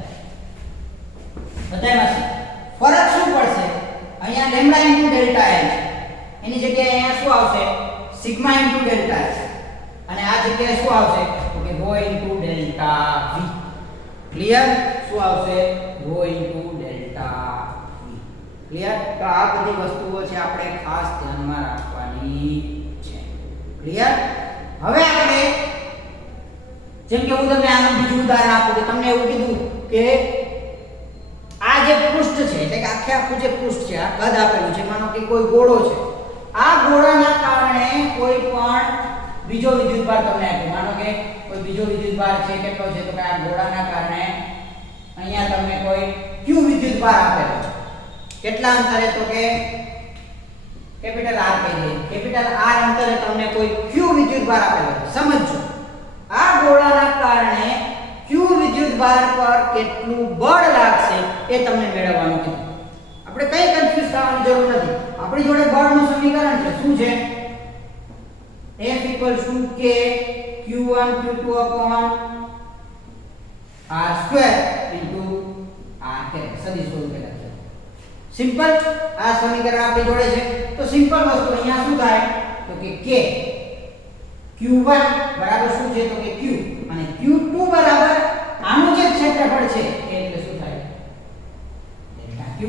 ફરક શું પડશે? અહીંયા લેમ્ડા ઇન્ટુ ડેલ્ટા એલ છે, એની જગ્યાએ અહીંયા શું આવશે? સિગ્મા ઇન્ટુ ડેલ્ટા એલ, અને આ જગ્યાએ શું આવશે? તો કે rho into delta v. Clear? શું આવશે? rho into delta v. Clear? તો આ બધી વસ્તુઓ છે આપણે ખાસ ધ્યાનમાં રાખવાની છે. ક્લિયર? હવે આપણે જેમ કે હું તમને આનું બીજું ઉદાહરણ આપું કે તમને એવું કીધું કે આ જે પૃષ્ઠ છે એટલે કે આખું જે પૃષ્ઠ છે, આ કદ આપેલું છે, માનો કે કોઈ ગોળો છે, આ ગોળાના કારણે કોઈ પણ બીજો વિદ્યુતભાર તમને આપ્યો, માનો કે કોઈ બીજો વિદ્યુતભાર છે, કેટલો છે? તો કે આ ગોળાના કારણે અહીંયા તમને કોઈ q વિદ્યુતભાર આપેલો છે. કેટલા અંતરે? તો કે કેપિટલ R કહી દઈએ, કેપિટલ R અંતરે તમને કોઈ q વિદ્યુતભાર આપેલો છે. સમજો આ ગોળાના કારણે q વિદ્યુતભાર પર કેટલું બળ લાગશે એ તમને મેળવવાનું કીધું. આપણે કઈ કન્ફ્યુઝ થવાની જરૂર નથી. આપણી જોડે બળનું સમીકરણ છે. શું છે? F = k q1 q2 r² r સદિશ સ્વરૂપે લખીએ. સિમ્પલ. આ સમીકરણ આપણી જોડે છે તો સિમ્પલ વસ્તુ અહીંયા શું થાય? તો કે k q1 બરાબર શું છે? તો કે q, અને q2 બરાબર આનું જે ક્ષેત્રફળ છે એ એટલે શું થાય? Delta q.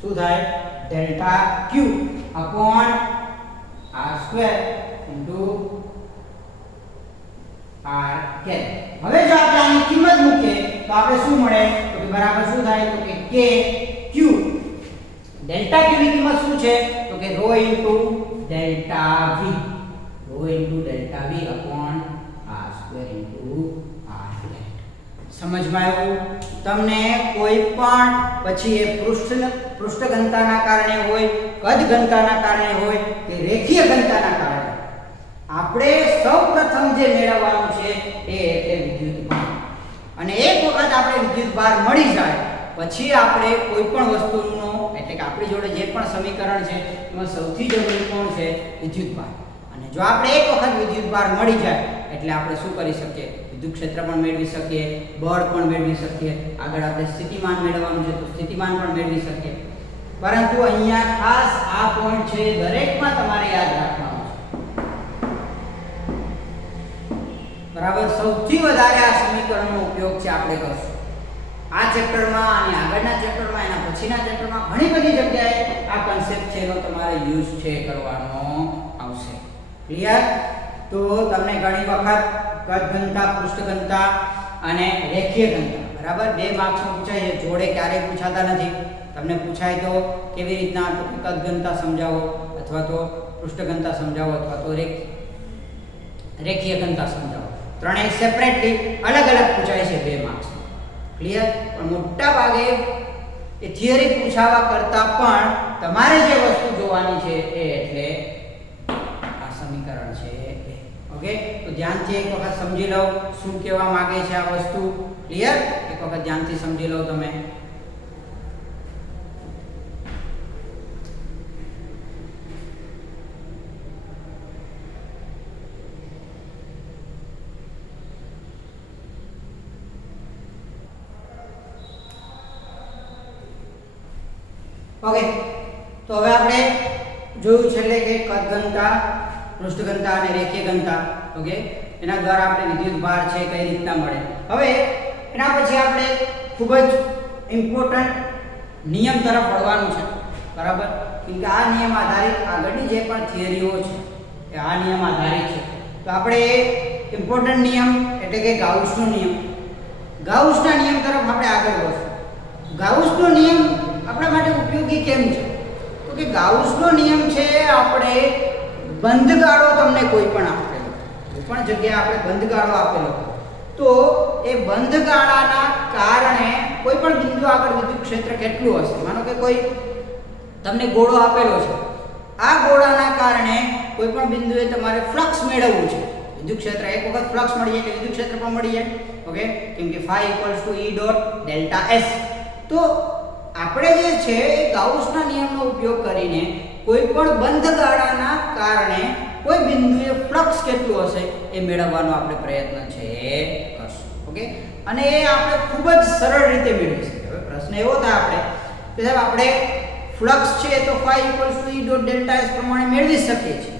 શું થાય? ડેલ્ટા q r² r કે. હવે જો આપણે આની કિંમત મૂકીએ તો આપણે શું મળે? તો કે બરાબર શું થાય? તો કે k q. ડેલ્ટા q ની કિંમત શું છે? તો કે rho into delta v, rho into delta v r² into r flat. સમજમાં આવ્યું? તમને કોઈ પણ પછી એ પૃષ્ઠ ઘનતાના કારણે હોય, કદ ઘનતાના કારણે હોય કે રેખીય ઘનતાના કારણે આપણે સૌપ્રથમ જે મેળવવાનું છે એ એટલે વિદ્યુતભાર. અને એક વખત આપણે વિદ્યુતભાર મળી જાય પછી આપણે કોઈ પણ વસ્તુનો એટલે કે આપણી જોડે જે પણ સમીકરણ છે એમાં સૌથી જરૂરી કોણ છે? વિદ્યુતભાર. અને જો આપણે એક વખત વિદ્યુતભાર મળી જાય એટલે આપણે શું કરી શકીએ? વિદ્યુત ક્ષેત્ર પણ મેળવી શકીએ, બળ પણ મેળવી શકીએ, આગળ આપણે સ્થિતિમાન મેળવવાનું છે તો સ્થિતિમાન પણ મેળવી શકીએ. પરંતુ અહીંયા ખાસ આ પોઈન્ટ છે, દરેકમાં તમારે યાદ રાખવાનું છે. બરાબર? સૌથી વધારે આ સમીકરણનો ઉપયોગ છે આપણે કરશું આ ચેપ્ટરમાં અને આગળના ચેપ્ટરમાં, એના પછીના ચેપ્ટરમાં ઘણી બધી જગ્યાએ આ કન્સેપ્ટ છે એનો તમારે યુઝ છે કરવાનો આવશે. ક્લિયર? તો તમને ઘણી વખત કદ ઘનતા, પૃષ્ઠ ઘનતા અને રેખીય ઘનતા બરાબર 2 માર્ક્સમાં પૂછાય છે. જોડે ક્યારેય પૂછાતા નથી. તમને પૂછાય તો કેવી રીતના? તો કદ ઘનતા સમજાવો, અથવા તો પૃષ્ઠ ઘનતા સમજાવો, અથવા તો રેખીય ઘનતા સમજાવો. ત્રણેય સેપરેટલી અલગ અલગ પૂછાય છે 2 માર્ક્સ. ક્લિયર? પણ મોટા ભાગે એ થિયરી પૂછાવા કરતા પણ તમારે જે વસ્તુ જોવાની છે એ એટલે આ સમીકરણ છે. ઓકે? તો ધ્યાનથી એક વખત સમજી લો શું કહેવા માંગે છે આ વસ્તુ. ક્લિયર? એક વખત ધ્યાનથી સમજી લો તમે. ઓકે, તો હવે આપણે જોયું છેલ્લે કે કદ ઘનતા, પૃષ્ઠ ઘનતા અને રેખીય ઘનતા. ઓકે, એના દ્વારા આપણે વિદ્યુતભાર છે કઈ રીતના મળે. હવે એના પછી આપણે ખૂબ જ ઇમ્પોર્ટન્ટ નિયમ તરફ વળવાનું છે. બરાબર? કેમ કે આ નિયમ આધારિત આગળની જે પણ થિયરીઓ છે એ આ નિયમ આધારિત છે. તો આપણે ઇમ્પોર્ટન્ટ નિયમ એટલે કે ગાઉસનો નિયમ, ગાઉસના નિયમ તરફ આપણે આગળ વધશું. ગાઉસનો નિયમ આપણા માટે ઉપયોગી કેમ છે? તો કે ગાઉસનો નિયમ છે આપણે બંધગાળો તમને કોઈ પણ આપેલો, કોઈ પણ જગ્યાએ આપણે બંધગાળો આપેલો તો એ બંધગાળાના કારણે કોઈ પણ બિંદુ આગળ વિદ્યુત ક્ષેત્ર કેટલું હશે. માનો કે કોઈ તમને ગોળો આપેલો છે, આ ગોળાના કારણે કોઈ પણ બિંદુએ તમારે ફ્લક્સ મેળવવું છે. વિદ્યુત ક્ષેત્ર એક વખત ફ્લક્સ મળી જાય એટલે વિદ્યુત ક્ષેત્ર પણ મળી જાય. ઓકે, કેમ કે phi = E.Δs. તો આપણે જે છે એ ગાઉસના નિયમનો ઉપયોગ કરીને કોઈ પણ બંધગાળાના કારણે કોઈ બિંદુએ ફ્લક્સ કેટલું હશે એ મેળવવાનો આપણે પ્રયત્ન છે કરશું. ઓકે, અને એ આપણે ખૂબ જ સરળ રીતે મેળવી શકીએ. હવે પ્રશ્ન એવો થાય આપણે કે સાહેબ આપણે ફ્લક્સ છે તો phi = E dot delta S પ્રમાણે મેળવી શકીએ છીએ,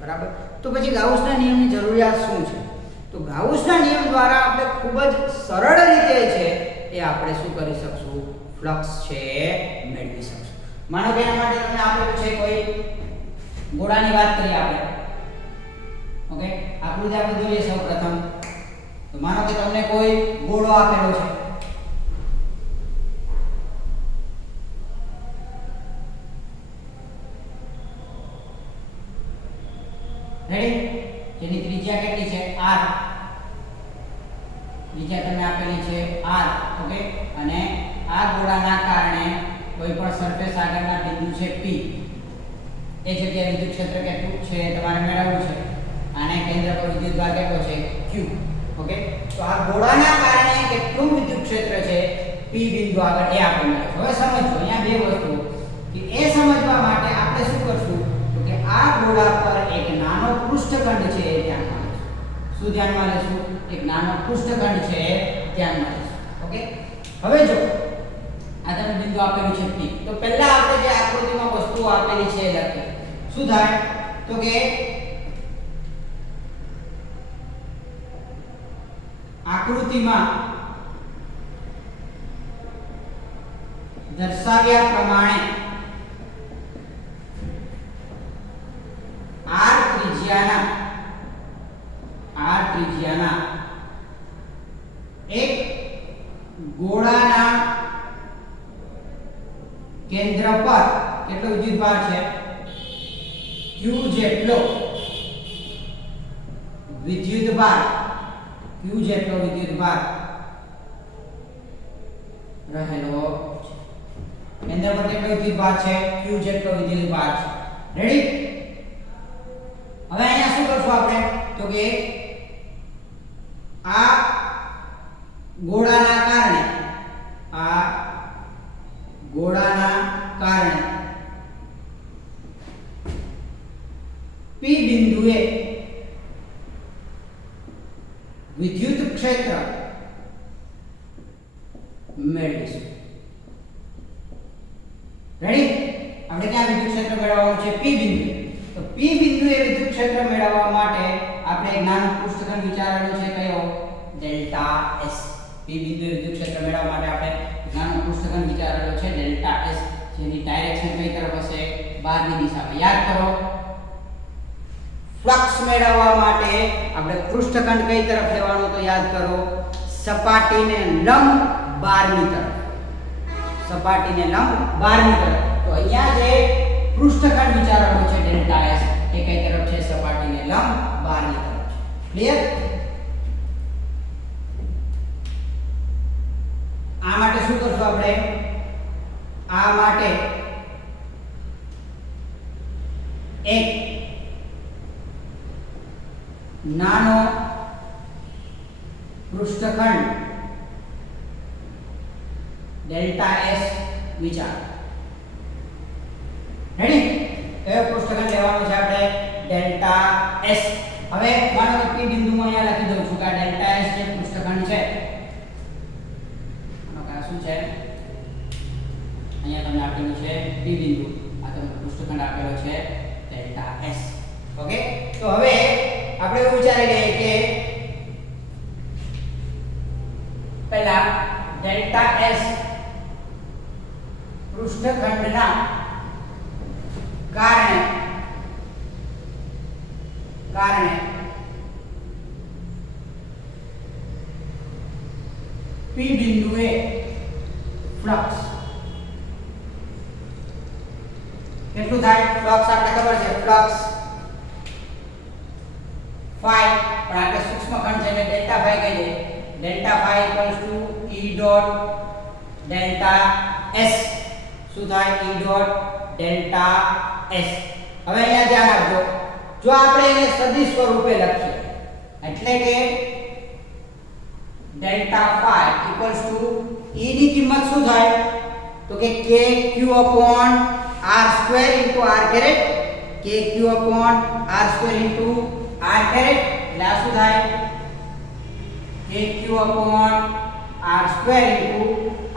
બરાબર. તો પછી ગાઉસના નિયમની જરૂરિયાત શું છે? તો ગાઉસના નિયમ દ્વારા આપણે ખૂબ જ સરળ રીતે છે એ આપણે શું કરી શકશું? ફ્લક્સ છે મેળવી શકશું. માનો કે એના માટે તમને આપેલું છે કોઈ ગોળાની વાત કરીએ આપણે. ઓકે, આકૃતિ આપણે દોરીએ સૌપ્રથમ. તો માનો કે તમને કોઈ ગોળો આપેલો છે. રેડી? જેની ત્રિજ્યા કેટલી છે? r. ત્રિજ્યા તમને આપેલી છે r. ઓકે, અને આ ગોળાના કારણે કોઈ પણ સરફેસ આગળના બિંદુ છે p. એ જગ્યાએ વિદ્યુત ક્ષેત્ર કેટલું છે તમારે મેળવવું છે. આને કેન્દ્ર પર વિદ્યુતભાર કેટલો છે? q. ઓકે, તો આ ગોળાના કારણે કેટલું વિદ્યુત ક્ષેત્ર છે p બિંદુ આગળ એ આપણે મેળવશું. હવે સમજો અહીંયા બે વસ્તુઓ કે એ સમજવા માટે આપણે શું કરશું તો કે આ ગોળા પર એક નાનો પૃષ્ઠખંડ છે એ ધ્યાનમાં લેશું. શું ધ્યાનમાં લેશું? એક નાનો પૃષ્ઠખંડ છે એ ધ્યાનમાં લેશું. ઓકે, હવે જો આ તમને બિંદુ આપેલું છે p. તો પહેલા આપણે જે આકૃતિમાં વસ્તુઓ આપેલી છે એ લખીએ. શું થાય તો કે આકૃતિમાં દર્શાવ્યા પ્રમાણે r ત્રિજ્યાના એક ગોળાના કેન્દ્ર પર કેટલો વિદ્યુતભાર છે? q જેટલો વિદ્યુતભાર રહેલો છે. કેન્દ્ર પર કેટલો વિદ્યુતભાર છે? q જેટલો વિદ્યુતભાર છે. રેડી? હવે અહીંયા શું કરશું આપણે તો કે આ ગોળાના કારણે p બિંદુએ વિદ્યુત ક્ષેત્ર મેળવીશું. રેડી? આપણે ક્યાં વિદ્યુત ક્ષેત્ર મેળવવાનું છે? p બિંદુ. તો p બિંદુએ વિદ્યુત ક્ષેત્ર મેળવવા માટે આપણે એક નાનો પૃષ્ઠખંડ વિચારેલો છે. કયો? Delta s. p બિંદુએ વિદ્યુત ક્ષેત્ર મેળવવા માટે આપણે નાનો પૃષ્ઠખંડ વિચારેલો છે ડેલ્ટા s, જેની ડાયરેક્શન કઈ તરફ હશે? બહારની દિશામાં. યાદ કરો, ફ્લક્સ મેળવવા માટે આપણે પૃષ્ઠખંડ કઈ તરફ લેવાનો? તો યાદ કરો, સપાટીને લંબ બહારની તરફ. સપાટીને લંબ બહારની તરફ. તો અહીંયા જે પૃષ્ઠખંડ વિચારેલો છે ડેલ્ટા s એ કઈ તરફ છે? સપાટીને લંબ બહારની તરફ છે. ક્લિયર? આ માટે શું કરશું આપણે? આ માટે એક નાનો પૃષ્ઠખંડ ડેલ્ટા s વિચાર. રેડી? કયો પૃષ્ઠખંડ લેવાનો છે આપણે? Delta s. હવે માનો કે p બિંદુમાં અહીંયા લખી દઉં છું કે આ ડેલ્ટા s જે પૃષ્ઠખંડ છે, આનો કા શું છે? અહીંયા તમને આપેલું છે p બિંદુ, આ તમને પૃષ્ઠખંડ આપેલો છે ડેલ્ટા s. ઓકે, તો હવે આપણે એવું વિચારી લઈએ કે પહેલા ડેલ્ટા s પૃષ્ઠખંડના કારણે p બિંદુએ ફ્લક્સ કેટલું થાય? ફ્લક્સ આપણે ખબર છે, ફ્લક્સ phi, પણ આપણે સૂક્ષ્મખંડ છે એટલે ડેલ્ટા phi કહી દઈએ. Delta phi = E dot delta s. શું થાય? E dot delta s. હવે અહીંયા ધ્યાન આપજો, જો આપણે એને સદિશ સ્વરૂપે લખીએ એટલે કે ડેલ્ટા phi = E ની કિંમત શું થાય તો કે kq r² * r caret. kq r² * r caret એટલે આ શું થાય? k kq upon r square into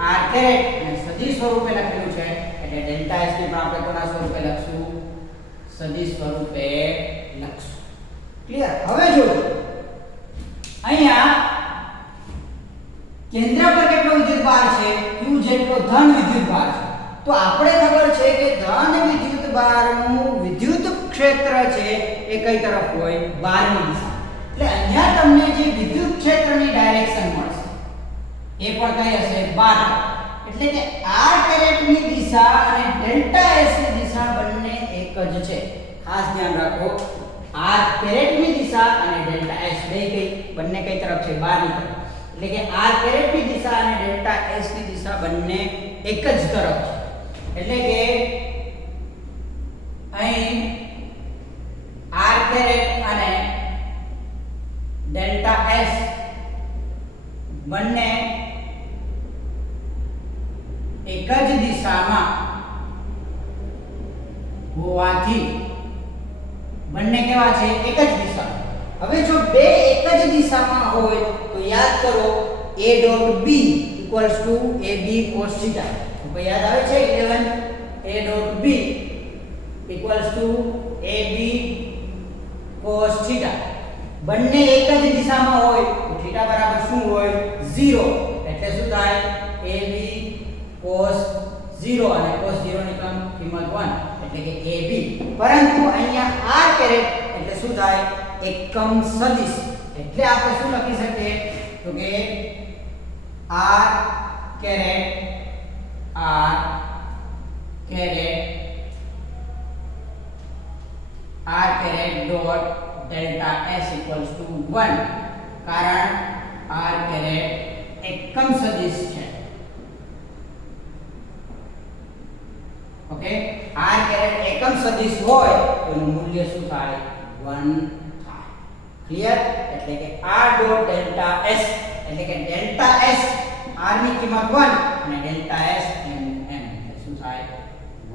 r caret અને સદિશ સ્વરૂપે લખેલું છે એટલે ડેલ્ટા s ને પણ આપણે કોના સ્વરૂપે લખશું સદિશ સ્વરૂપે લખશું ક્લિયર હવે જોજો અહીંયા કેન્દ્ર પર કેટલો વિદ્યુતભાર છે q જેટલો ધન વિદ્યુતભાર છે તો આપણે ખબર છે કે ધન વિદ્યુતભારનું વિદ્યુત ક્ષેત્ર છે એ કઈ તરફ હોય બહારની દિશા એટલે અહીંયા તમને જે વિદ્યુત ક્ષેત્રની ડાયરેક્શન મળશે એ પણ કઈ હશે બહાર એટલે કે r કેરેટની દિશા અને ડેલ્ટા s ની દિશા બંને એક જ છે ખાસ ધ્યાન રાખો r કેરેટની દિશા અને ડેલ્ટા s બંને કઈ તરફ છે બહારની તરફ એટલે કે r કેરેટની દિશા અને ડેલ્ટા s ની દિશા બંને એક જ તરફ છે એટલે કે અહીં r કેરેટ અને ડેલ્ટા s બંને એક જ દિશામાં હોવાથી બંને કેવા છે એક જ દિશા હવે જો બે એક જ દિશામાં હોય તો યાદ કરો a dot b equals to ab cos θ તો યાદ આવે છે 11 a dot b equals to ab cos θ બંને એક જ દિશામાં હોય તો θ બરાબર શું હોય 0 એટલે શું થાય ab cos 0 અને cos 0 ની કિંમત 1 એટલે કે ab પરંતુ અહીંયા r કેરેટ એટલે શું થાય એકમ સદિશ એટલે આપણે શું લખી શકીએ તો કે r caret dot delta s equals to 1 કારણ r કેરેટ એકમ સદિશ છે ઓકે r કેરેટ એકમ સદિશ હોય તો એનું મૂલ્ય શું થાય 1 થાય ક્લિયર એટલે કે r ડોટ ડેલ્ટા s એટલે કે ડેલ્ટા s r ની કિંમત 1 અને ડેલ્ટા s m એટલે શું થાય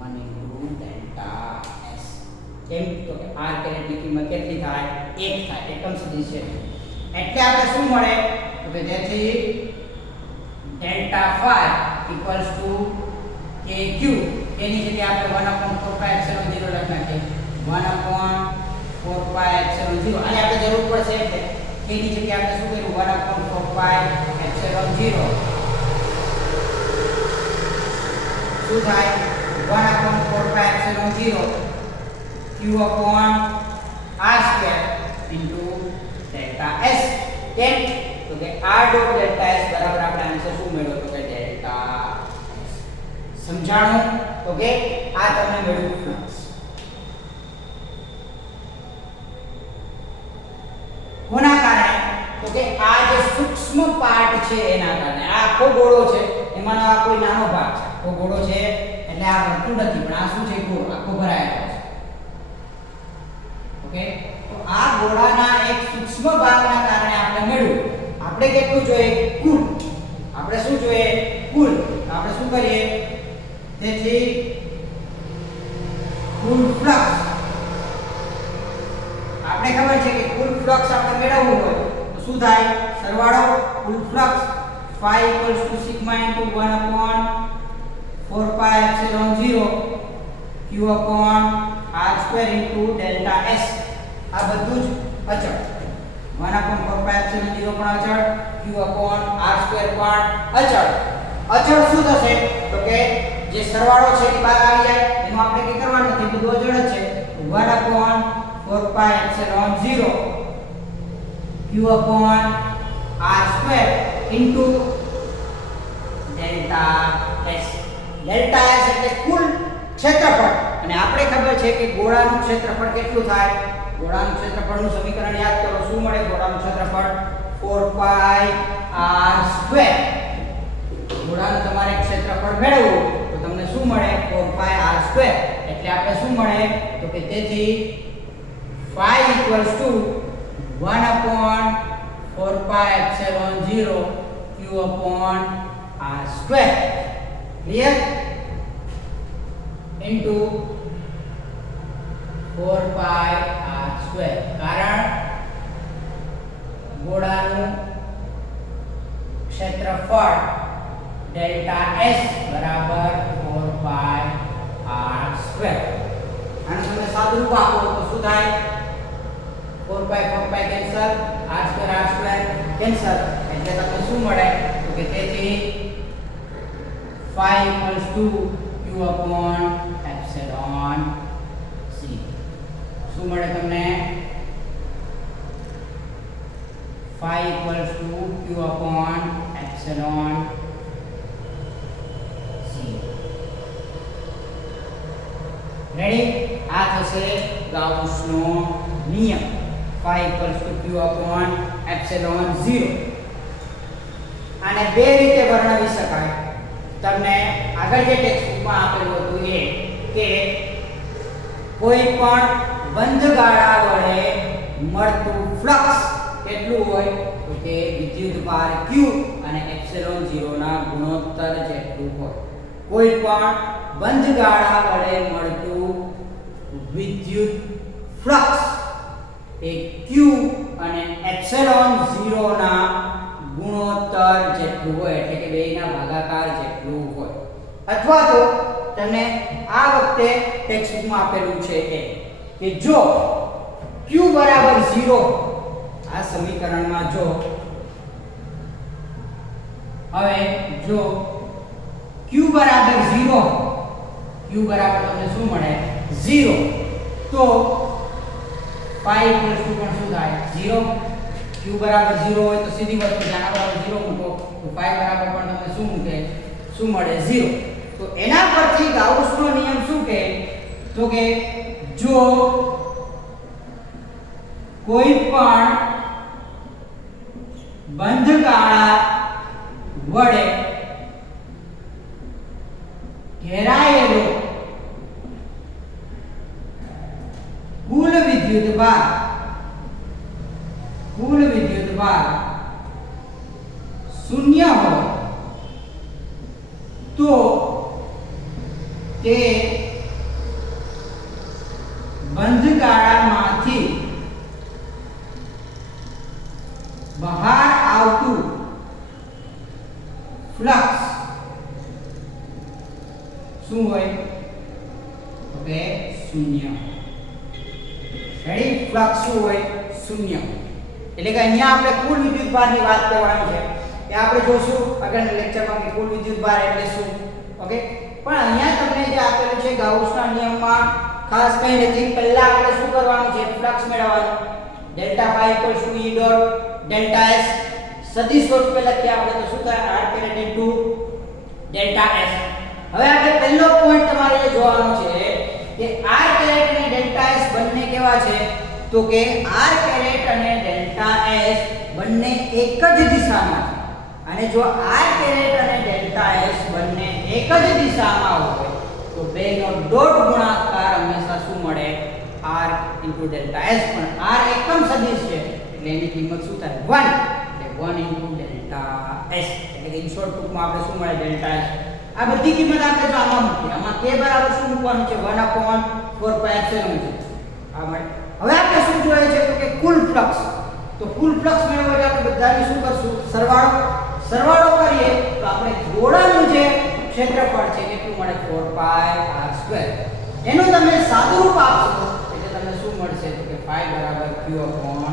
1 ઇન્ટુ ડેલ્ટા s કેમ તો કે r કેરેટ ની કિંમત કેટલી થાય 1 થાય એકમ સદિશ છે એટલે આપણે શું મળે તો કે જેથી delta phi equals to kq એની જગ્યાએ આપણે 1/4π0 લખી નાખીએ 1/4π0 આને આપણે જરૂર પડશે એટલે k ની જગ્યાએ આપણે શું કર્યું 1/4π0 શું થાય 1/4π0 q upon r square into delta s કેમ તો કે r ડોટ ડેલ્ટા s બરાબર આપણે આન્સર શું મેળવ્યો તો કે ડેલ્ટા સમજાણું ઓકે આ તમને મળ્યું ફ્લક્સ કોના કારણે તો કે આ જે સૂક્ષ્મ પાર્ટ છે એના કારણે આ આખો ગોળો છે એમાંનો આ કોઈ નાનો ભાગ છે આખો ગોળો છે એટલે આ વર્તુળ નથી પણ આ શું છે ગોળો આખો ભરાયેલો છે ઓકે તો આ ગોળાના એક સૂક્ષ્મ ભાગના કારણે આપણે મળ્યું આપણે કેટલું જોઈએ કુલ આપણે શું જોઈએ કુલ આપણે શું કરીએ તેથી કુલ ફ્લક્સ આપણે ખબર છે કે કુલ ફ્લક્સ આપણે મેળવવું હોય તો શું થાય સરવાળો કુલ flux phi sigma into 1/4π0 q upon r square into delta s આ બધું જ અચળ 1/4π0 પણ અચળ q upon r square પણ અચળ અચળ શું થશે તો કે જે સરવાળો છે એ બહાર આવી જાય એનું આપણે કે કરવાનું નથી બધું અચળ જ છે 1/4π0 q upon r square into delta s delta s એટલે કુલ ક્ષેત્રફળ અને આપણે ખબર છે કે ગોળાનું ક્ષેત્રફળ કેટલું થાય ગોળાનું ક્ષેત્રફળનું સમીકરણ યાદ કરો શું મળે ગોળાનું ક્ષેત્રફળ 4πr². ગોળાનું તમારે ક્ષેત્રફળ મેળવવું તો તમને શું મળે 4πr² એટલે આપણે શું મળે તો કે તેથી phi = 1/4π0 q upon r². Clear into 4πr². કારણ ગોળાનું ક્ષેત્રફળ ડેલ્ટા એસ બરાબર 4 પાઈ r સ્ક્વેર. આને તમે સાદુરૂપ આપો તો શું થાય? 4 પાઈ કેન્સલ, r સ્ક્વેર કેન્સલ, એટલે તમને શું મળે? તો કે તેથી phi equals to q upon epsilon c. શું મળે તમને? phi equals to q upon epsilon c. Ready? આ થશે ગાઉસનો નિયમ. phi equals to q upon epsilon 0. આને બે રીતે વર્ણવી શકાય. તમને આગળ જે ટેક્સ્ટબુકમાં આપેલું હતું એ કે કોઈ પણ બંધ ગાળા વડે મળતું ફ્લક્સ કેટલું હોય? તો કે વિદ્યુતભાર q અને એપ્સિલોન 0 ના ગુણોત્તર જેટલું હોય. કોઈ પણ બંધ ગાળા વડે મળતું વિદ્યુત ફ્લક્સ એ q અને એપ્સિલોન 0 ના ગુણોત્તર જેટલું હોય, એટલે કે બેયના ભાગાકાર જેટલું હોય. અથવા તો તમને આ વખતે ટેક્સ્ટબુકમાં આપેલું છે કે જો q બરાબર 0, આ સમીકરણમાં જો હવે જો q બરાબર 0, q બરાબર તમને શું મળે? 0, તો phi equals to પણ શું થાય? 0. q બરાબર 0 હોય તો સીધી વસ્તુ જાના બરાબર 0 મૂકો તો phi બરાબર પણ તમને શું મૂકે? શું મળે? 0. તો એના પરથી ગાઉસનો નિયમ શું કહે? તો કે જો કોઈ પણ બંધ ગાળા વડે ઘેરાયેલો કુલ વિદ્યુતભાર શૂન્ય હોય તો તે બંધ ગાળામાંથી બહાર આવતું ફ્લક્સ શું હોય? તો કે શૂન્ય. રેડી? ફ્લક્સ શું હોય? શૂન્ય. એટલે કે અહીંયા આપણે કુલ વિદ્યુતભારની વાત કરવાની છે. એ આપણે જોશું આગળના લેક્ચરમાં કે કુલ વિદ્યુતભાર એટલે શું. ઓકે? પણ અહીંયા તમને જે આપેલું છે ગાઉસના નિયમમાં ખાસ કંઈ નથી. પહેલા આપણે શું કરવાનું છે? ફ્લક્સ મેળવવાનું. Delta phi equals to E dot delta S સદિશ સ્વરૂપે લખીએ આપણે તો શું થાય? r caret into delta S. હવે આપણે પહેલો પોઈન્ટ તમારે જે જોવાનો છે કે r caret અને ડેલ્ટા S બંને કેવા છે? તો કે r caret અને ડેલ્ટા S બંને એક જ દિશામાં છે. અને જો r caret અને ડેલ્ટા S બંને એક જ દિશામાં હોય તો બેનો ડોટ ગુણાકાર હંમેશા શું મળે? r into delta S. પણ r એકમ સદિશ છે એટલે એની કિંમત શું થાય? 1. એટલે 1 into ડેલ્ટા S. એટલે કે ઇન શોર્ટ ટૂંકમાં આપણે શું મળે? Delta S. આ બધી કિંમત આપણે જો આમાં મૂકીએ, આમાં k બરાબર શું મૂકવાનું છે? 1/4 pi epsilon છે. આ મળે. હવે આપણે શું જોઈએ છે? તો કે કુલ ફ્લક્સ. તો કુલ ફ્લક્સ મેળવવા માટે આપણે બધાને શું કરશું? સરવાળો કરીએ તો આપણે ગોળાનું જે ક્ષેત્રફળ છે કેટલું મળે? 4 pi r સ્ક્વેર. એનું તમે સાદુરૂપ આપશો એટલે તમને શું મળશે? તો કે phi બરાબર q upon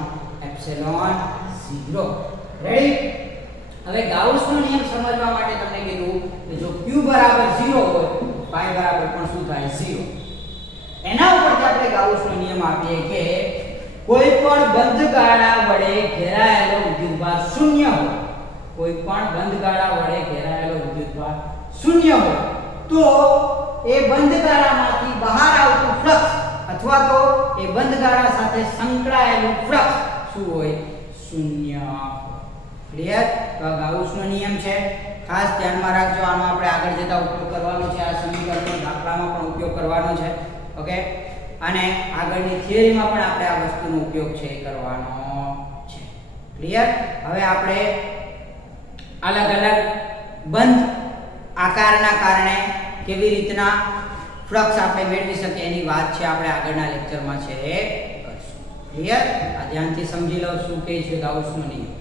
epsilon 0. રેડી? હવે ગાઉસનો નિયમ સમજવા માટે તમને કીધું કે જો q બરાબર 0 હોય phi બરાબર પણ શું થાય? 0. એના ઉપરથી આપણે ગાઉસનો નિયમ આપીએ કે કોઈ પણ બંધ ગાળા વડે ઘેરાયેલો વિદ્યુતભાર શૂન્ય હોય. કોઈ પણ બંધ ગાળા વડે ઘેરાયેલો વિદ્યુતભાર શૂન્ય હોય તો એ બંધ ગાળામાંથી બહાર આવતું ફ્લક્સ અથવા તો એ બંધ ગાળા સાથે સંકળાયેલું ફ્લક્સ શું હોય? શૂન્ય. ક્લિયર? તો આ ગાઉસનો નિયમ છે. ખાસ ધ્યાનમાં રાખજો. આનો આપણે આગળ જતા ઉપયોગ કરવાનો છે. આ સમીકરણનો દાખલામાં પણ ઉપયોગ કરવાનો છે. ઓકે? અને આગળની થિયરીમાં પણ આપણે આ વસ્તુનો ઉપયોગ છે કરવાનો છે. ક્લિયર? હવે આપણે અલગ અલગ બંધ આકારના કારણે કેવી રીતના ફ્લક્સ આપણે મેળવી શકીએ એની વાત છે આપણે આગળના લેક્ચરમાં છે કરશું. ક્લિયર? આ ધ્યાનથી સમજી લો શું કહે છે ગાઉસનો નિયમ.